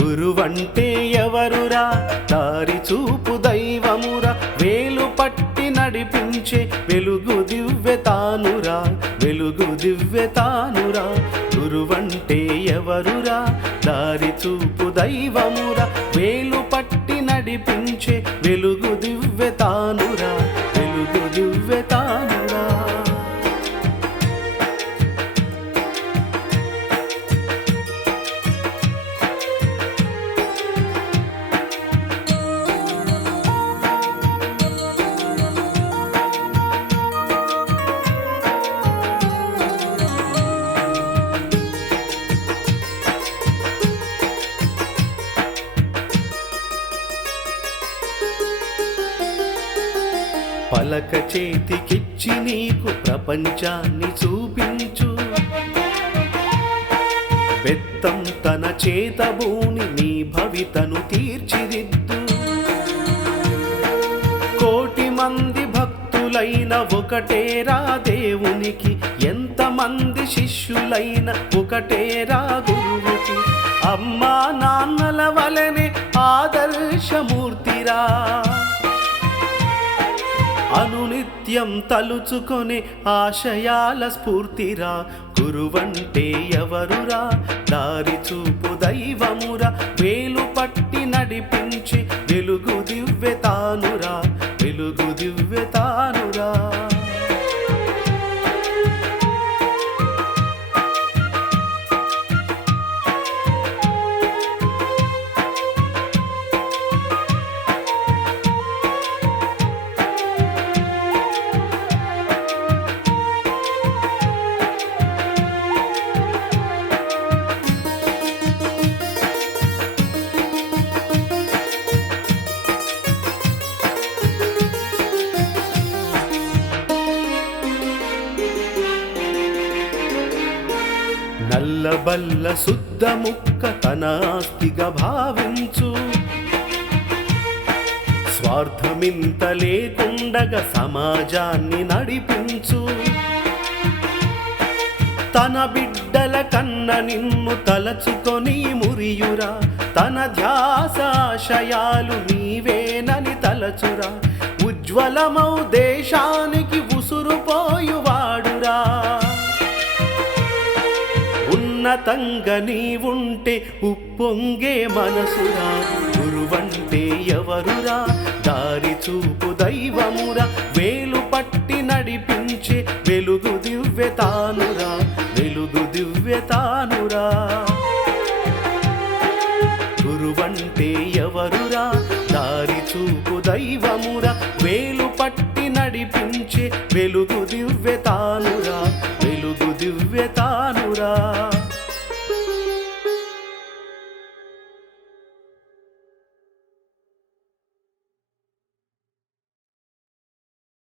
గురువంటే ఎవరురా? దారి చూపు దైవమురా. వేలు పట్టి నడిపించే వెలుగు దివ్యతానురా వెలుగు దివ్యతానురా గురువంటే ఎవరురా? దారి చూపు దైవమురా. వేలు పట్టి నడిపించే పలక చేతికిచ్చి నీకు ప్రపంచాన్ని చూపించు. బెత్తం తన చేతబూని నీ భవితను తీర్చిదిద్దు. కోటి మంది భక్తులైన ఒకటేరా దేవునికి ఎంతమంది శిష్యులైన ఒకటేరా గురువుకి. అమ్మా నాన్నల వలనే ఆదర్శమూర్తిరా. నిత్యం తలుచుకొని ఆశయాల స్ఫూర్తిరా. గురువంటే ఎవరురా? దారి చూపు దైవమురా. వేలు పట్టి నడిపించి వెలుగు దివ్యతానురా వెలుగు దివ్యతానురా నల్లబల్ల శుద్ధ ముక్క తనాస్తిగా భావించు. స్వార్థమింత లేకుండగా సమాజాన్ని నడిపించు. తన బిడ్డల కన్న నిన్ను తలచుకొని మురియురా. తన ధ్యాసాశయాలు నీవేనని తలచురా. ఉజ్వలమౌ దేశానికి ఉన్నతంగా నీవుంటే ఉప్పొంగే మనసురా. గురువంటే ఎవరురా? దారి చూపు దైవమురా. వేలు పట్టి నడిపించే వెలుగు దివ్యతానురా వెలుగు దివ్యతానురా గురువంటే ఎవరురా? దారి చూపు దైవమురా. వేలు పట్టి నడిపించే వెలుగు తాను